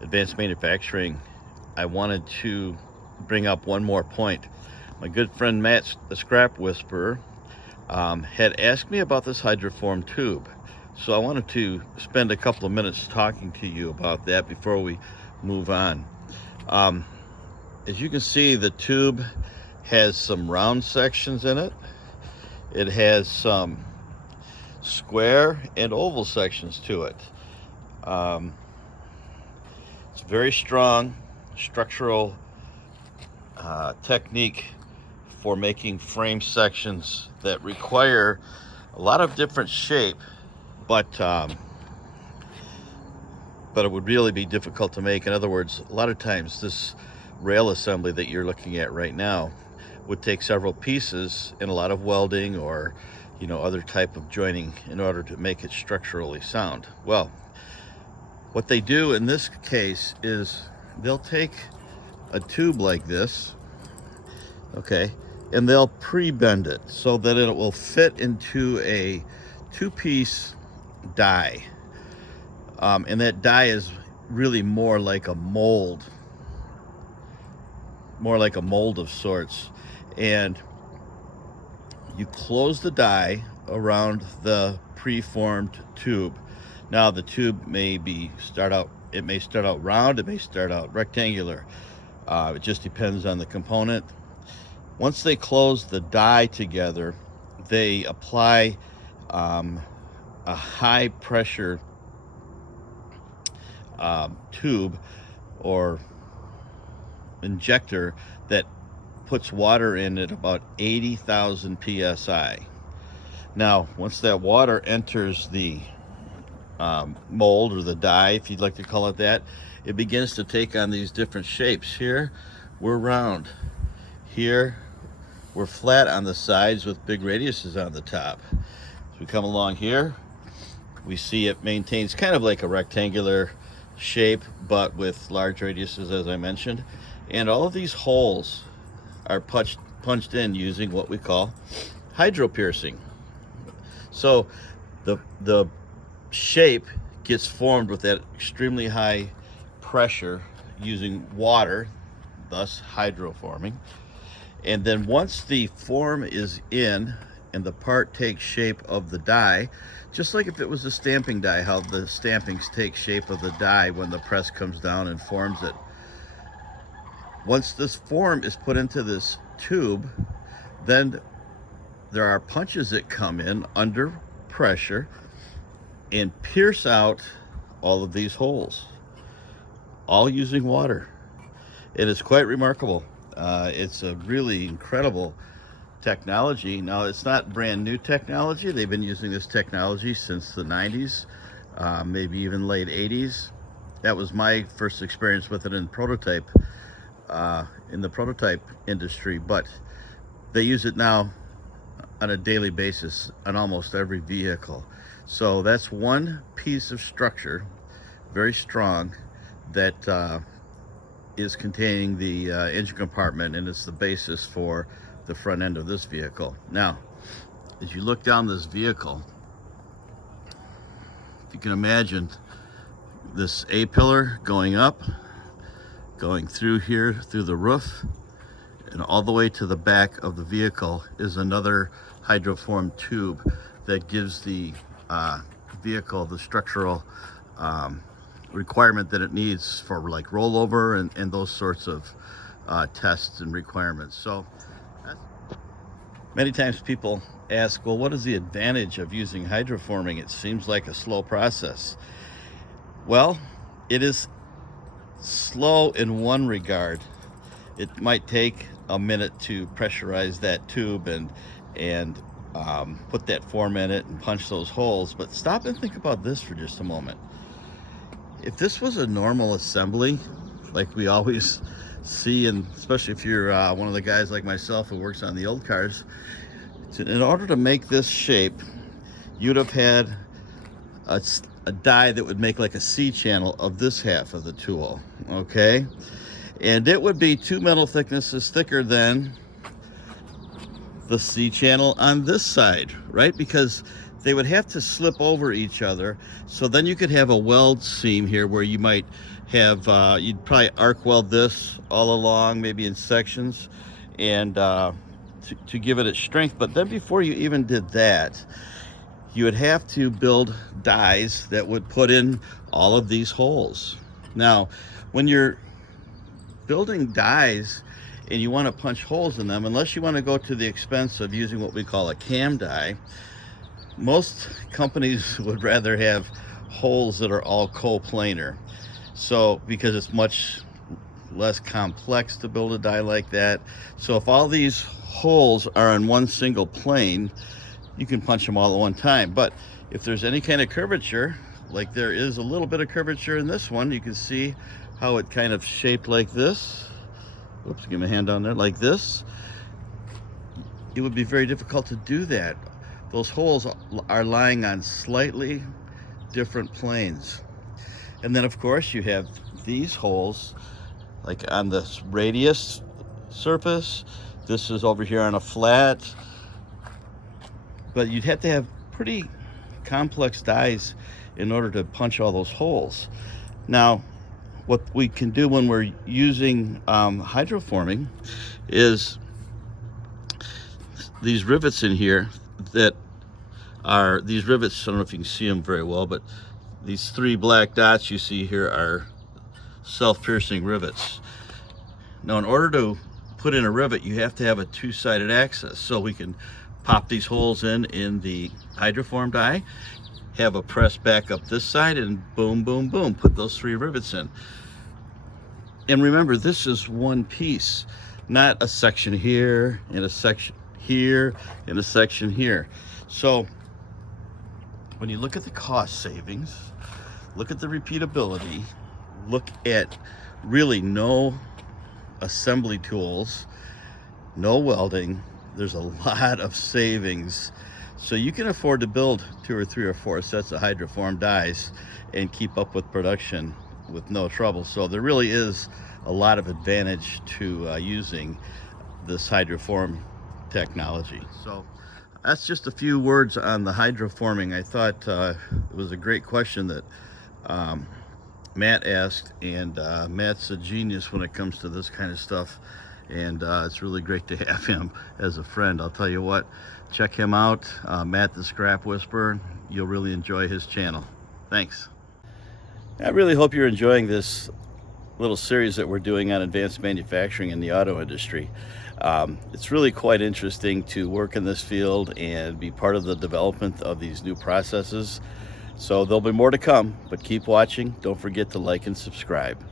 advanced manufacturing, I wanted to bring up one more point. My good friend Matt, the Scrap Whisperer, had asked me about this hydroform tube. So I wanted to spend a couple of minutes talking to you about that before we move on. As you can see, the tube has some round sections in it. It has some square and oval sections to it. It's very strong structural technique for making frame sections that require a lot of different shape, but it would really be difficult to make. In other words, a lot of times this rail assembly that you're looking at right now would take several pieces and a lot of welding or other type of joining in order to make it structurally sound. Well, what they do in this case is they'll take a tube like this, okay, and they'll pre-bend it so that it will fit into a two-piece die. And that die is really more like a mold of sorts. And you close the die around the preformed tube. Now the tube may start out round, it may start out rectangular. It just depends on the component. Once they close the die together, they apply a high pressure tube or injector that puts water in at about 80,000 psi. Now, once that water enters the mold or the die, if you'd like to call it that, it begins to take on these different shapes. Here we're round, here we're flat on the sides with big radiuses on the top. As we come along here, we see it maintains kind of like a rectangular shape, but with large radiuses, as I mentioned. And all of these holes are punched in using what we call hydro piercing. So the shape gets formed with that extremely high pressure using water, thus hydroforming. And then once the form is in and the part takes shape of the die, just like if it was a stamping die, how the stampings take shape of the die when the press comes down and forms it. Once this form is put into this tube, then there are punches that come in under pressure and pierce out all of these holes, all using water. It is quite remarkable. It's a really incredible technology. Now, it's not brand new technology. They've been using this technology since the 90s, maybe even late 80s. That was my first experience with it in the prototype industry, but they use it now on a daily basis on almost every vehicle. So that's one piece of structure, very strong, that is containing the engine compartment, and it's the basis for the front end of this vehicle. Now, as you look down this vehicle, if you can imagine this A-pillar going up, going through here, through the roof, and all the way to the back of the vehicle is another hydroform tube that gives the vehicle the structural requirement that it needs for like rollover and those sorts of tests and requirements. So many times people ask, well, what is the advantage of using hydroforming? It seems like a slow process. Well, it is slow in one regard. It might take a minute to pressurize that tube and put that form in it and punch those holes, but stop and think about this for just a moment. If this was a normal assembly, like we always see, and especially if you're one of the guys like myself who works on the old cars, in order to make this shape, you'd have had a die that would make like a C channel of this half of the tool, okay? And it would be 2 metal thicknesses thicker than the C channel on this side, right? Because they would have to slip over each other. So then you could have a weld seam here where you might have, you'd probably arc weld this all along, maybe in sections, and to give it its strength. But then before you even did that, you would have to build dies that would put in all of these holes. Now, when you're building dies and you want to punch holes in them, unless you want to go to the expense of using what we call a cam die, most companies would rather have holes that are all coplanar. So, because it's much less complex to build a die like that. So if all these holes are on one single plane, you can punch them all at one time. But if there's any kind of curvature, like there is a little bit of curvature in this one, you can see how it kind of shaped like this. Oops, give me a hand down there, like this. It would be very difficult to do that. Those holes are lying on slightly different planes. And then of course you have these holes like on this radius surface. This is over here on a flat. But you'd have to have pretty complex dies in order to punch all those holes. Now, what we can do when we're using hydroforming is these rivets in here that are, these rivets, I don't know if you can see them very well, but these 3 black dots you see here are self-piercing rivets. Now, in order to put in a rivet, you have to have a 2-sided axis. So we can pop these holes in the hydroform die, have a press back up this side, and boom, boom, boom, put those 3 rivets in. And remember, this is one piece, not a section here, and a section here, and a section here. So when you look at the cost savings, look at the repeatability, look at really no assembly tools, no welding, there's a lot of savings. So you can afford to build 2 or 3 or 4 sets of hydroform dies and keep up with production with no trouble. So there really is a lot of advantage to using this hydroform technology. So that's just a few words on the hydroforming. I thought it was a great question that Matt asked, and Matt's a genius when it comes to this kind of stuff, and it's really great to have him as a friend. I'll tell you what, check him out, Matt the Scrap Whisperer. You'll really enjoy his channel. Thanks. I really hope you're enjoying this little series that we're doing on advanced manufacturing in the auto industry. It's really quite interesting to work in this field and be part of the development of these new processes. So there'll be more to come, but keep watching. Don't forget to like and subscribe.